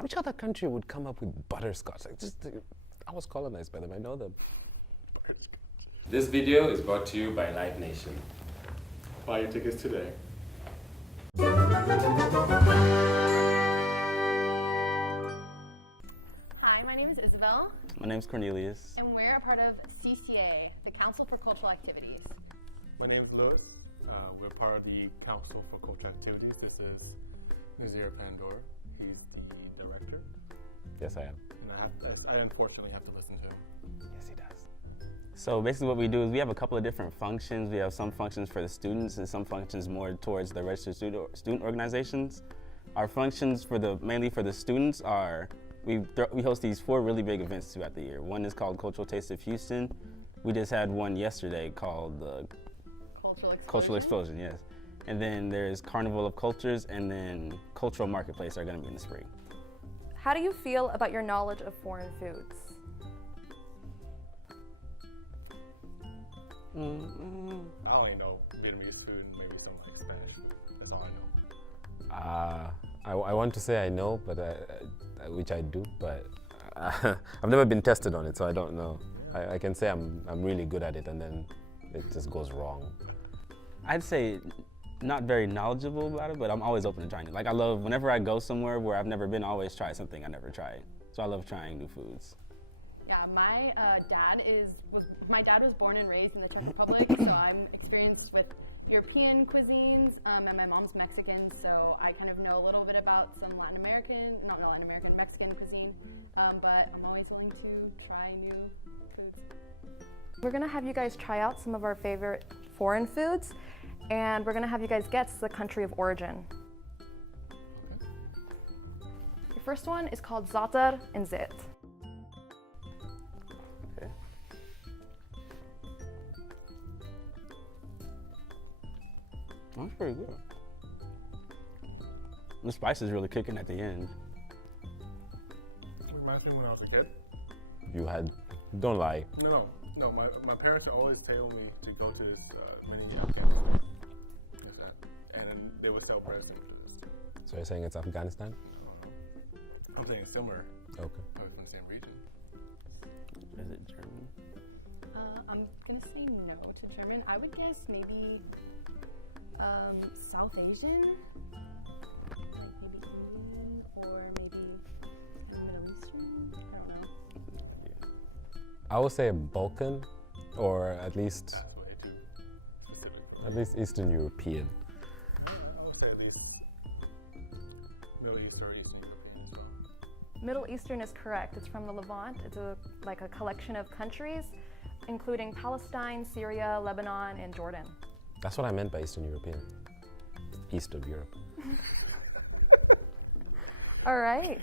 which other country would come up with butterscotch? Like I was colonized by them, I know them. This video is brought to you by Live Nation. Buy your tickets today. Hi, my name is Isabel. My name's Cornelious. And we're a part of CCA, the Council for Cultural Activities. My name is Louis. We're part of the Council for Cultural Activities. This is Nazir Pandor. He's the director. Yes, I am. And I unfortunately have to listen to him. Yes, he does. So basically what we do is we have a couple of different functions. We have some functions for the students and some functions more towards the registered student organizations. Our functions mainly for the students are, we host these 4 really big events throughout the year. One is called Cultural Taste of Houston. We just had one yesterday called the Cultural Explosion, yes. And then there's Carnival of Cultures, and then Cultural Marketplace are gonna be in the spring. How do you feel about your knowledge of foreign foods? I only know Vietnamese food and maybe some like Spanish food. That's all I know. I want to say I know, but which I do, but I've never been tested on it, so I don't know. I can say I'm really good at it, and then it just goes wrong. I'd say not very knowledgeable about it, but I'm always open to trying it. Like I love, whenever I go somewhere where I've never been, I always try something I never tried. So I love trying new foods. Yeah, my dad was born and raised in the Czech Republic, so I'm experienced with European cuisines, and my mom's Mexican, so I kind of know a little bit about some Mexican cuisine, but I'm always willing to try new foods. We're gonna have you guys try out some of our favorite foreign foods, and we're gonna have you guys guess the country of origin. Okay. The first one is called Zatar and Zit. Okay. That's pretty good. The spice is really kicking at the end. It reminds me when I was a kid. You had, don't lie. No. My parents would always tell me to go to this mini campaign. And then they would sell presents for this too. So you're saying it's Afghanistan? I don't know. I'm saying similar. Okay. Probably from the same region. Is it German? I'm gonna say no to German. I would guess maybe South Asian, like maybe Indian or maybe Middle Eastern. I don't know. I would say Balkan, or at least That's way too specific. at least Eastern European. I would say at least Middle East or Eastern European as well. Middle Eastern is correct. It's from the Levant. It's like a collection of countries, including Palestine, Syria, Lebanon, and Jordan. That's what I meant by Eastern European. East of Europe. All right.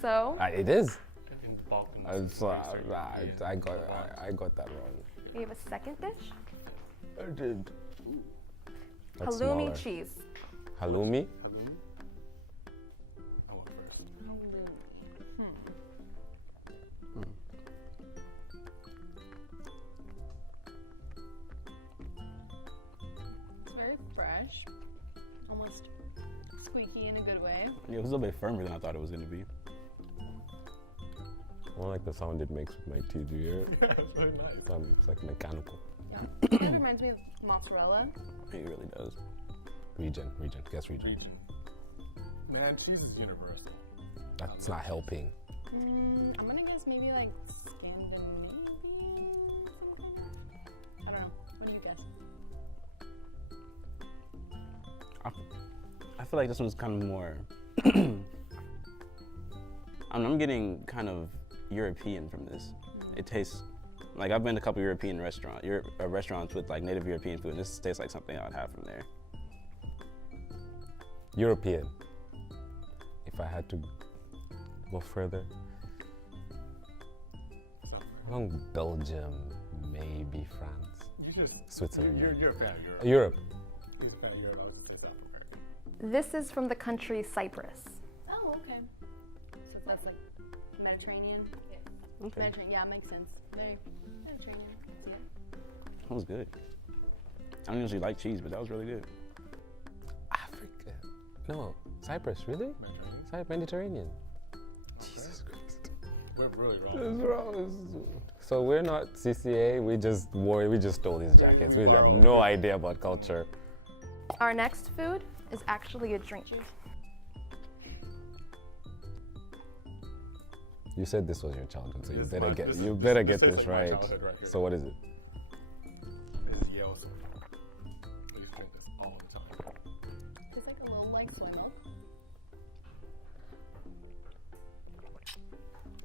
So It is. In the Balkans. I got that wrong. we have a second dish. I did. Halloumi cheese. Halloumi? Halloumi? I went first. It's very fresh, almost squeaky in a good way. Yeah, it was a little bit firmer than I thought it was gonna be. I don't like the sound it makes with my teeth, do you hear it? Yeah, it's really nice. It's like mechanical. Yeah, it kind of reminds me of mozzarella. It really does. Region. Guess region. Man, cheese is universal. That's not helping. I'm gonna guess maybe like Scandinavian, some kind of. I don't know. What do you guess? I feel like this one's kind of more. I'm getting kind of European from this. It tastes like I've been to a couple European restaurants with like native European food. This tastes like something I would have from there. European. If I had to go further, along Belgium, maybe France, You just Switzerland. You're a fan of Europe. Europe. You're a fan of Europe. I was just say South America. This is from the country Cyprus. Oh, okay. So that's like Mediterranean. Yeah. Okay. Mediterranean. Yeah, makes sense. Very Mediterranean. See it? That was good. I don't usually like cheese, but that was really good. Africa. No, Cyprus, really? Mediterranean. Mediterranean. We're really wrong. It's wrong. So we're not CCA. We just stole these jackets. We have no idea about culture. Our next food is actually a drink. You said this was your childhood, so you This is better my- get this- you this- better this get is this like my right. childhood right here. So what is it? It is Yale soda. We used to drink this all the time. It's like a little like soy milk.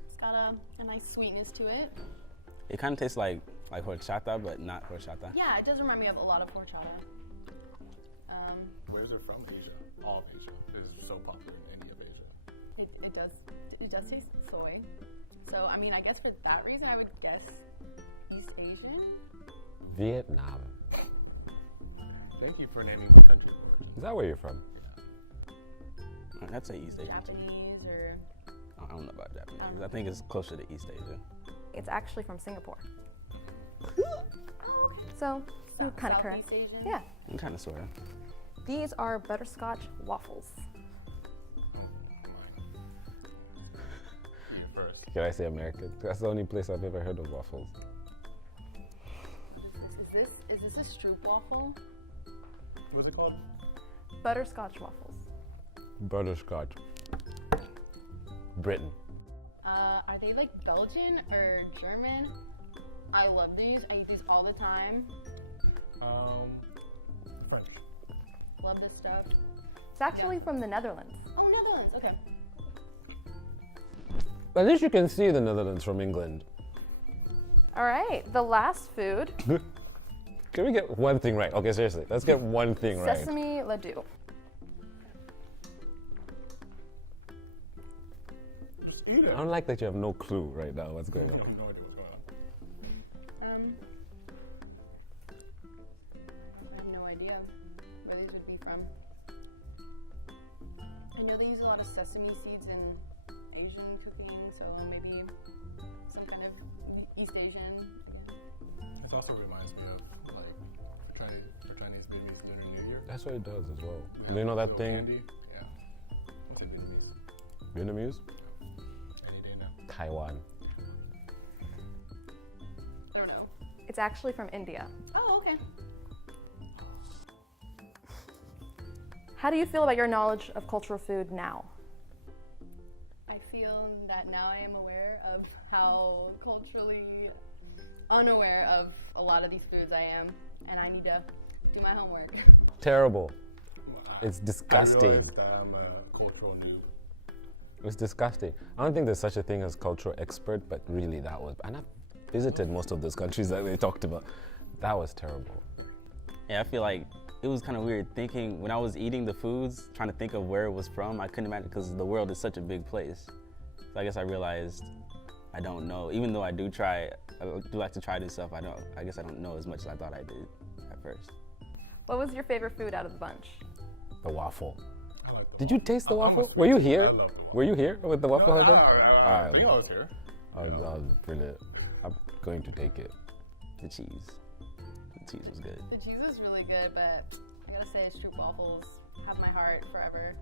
It's got a nice sweetness to it. It kind of tastes like horchata, but not horchata. Yeah, it does remind me of a lot of horchata. Where's it from? Asia. All of Asia. It's so popular in any of Asia. It does taste soy. So I mean, I guess for that reason, I would guess East Asian. Vietnam. Thank you for naming the country of origin. Is that where you're from? I'd say East Asia. Japanese or I don't know about Japanese. I think it's closer to East Asia. It's actually from Singapore. So, you're kind of correct. Southeast Asian? Yeah. Kind of, sort of. These are butterscotch waffles. Oh, you first. Can I say American? That's the only place I've ever heard of waffles. Is this a stroop waffle? What's it called? Butterscotch waffles. Butterscotch. Britain. Are they like Belgian or German? I love these. I eat these all the time. French. Love this stuff. It's actually from the Netherlands. Oh, Netherlands. Okay. At least you can see the Netherlands from England. All right, the last food, Can we get one thing right? Okay, seriously, let's get one thing right. sesame laddu. Just eat it. I don't like that you have no clue right now what's going I on. have no idea what's going on. I have no idea where these would be from. I know they use a lot of sesame seeds in Asian cooking, so maybe some kind of East Asian again. This also reminds me of like for Chinese Vietnamese Lunar New Year. That's what it does as well. We Do you have know that little thing? Candy. Yeah. What's it Vietnamese? Vietnamese? Any day now. Taiwan. I don't know. It's actually from India. Oh, okay. How do you feel about your knowledge of cultural food now? I feel that now I am aware of how culturally unaware of a lot of these foods I am, and I need to do my homework. Terrible. It's disgusting. I realized that I'm a cultural noob. It's disgusting. I don't think there's such a thing as cultural expert, but really that was. And I've visited most of those countries that they talked about. That was terrible. Yeah, I feel like it was kind of weird thinking when I was eating the foods, trying to think of where it was from. I couldn't imagine because the world is such a big place. So I guess I realized I don't know. Even though I do like to try this stuff. I guess I don't know as much as I thought I did at first. What was your favorite food out of the bunch? The waffle. I like the Did you taste the I'm a waffle? sweet Were you tooth. here? I love the waffle. Were you here with the waffle? I husband? think I was here. That was brilliant. I'm going to take it. The cheese. The cheese was good. The cheese is really good, but I gotta say, stroop waffles have my heart forever.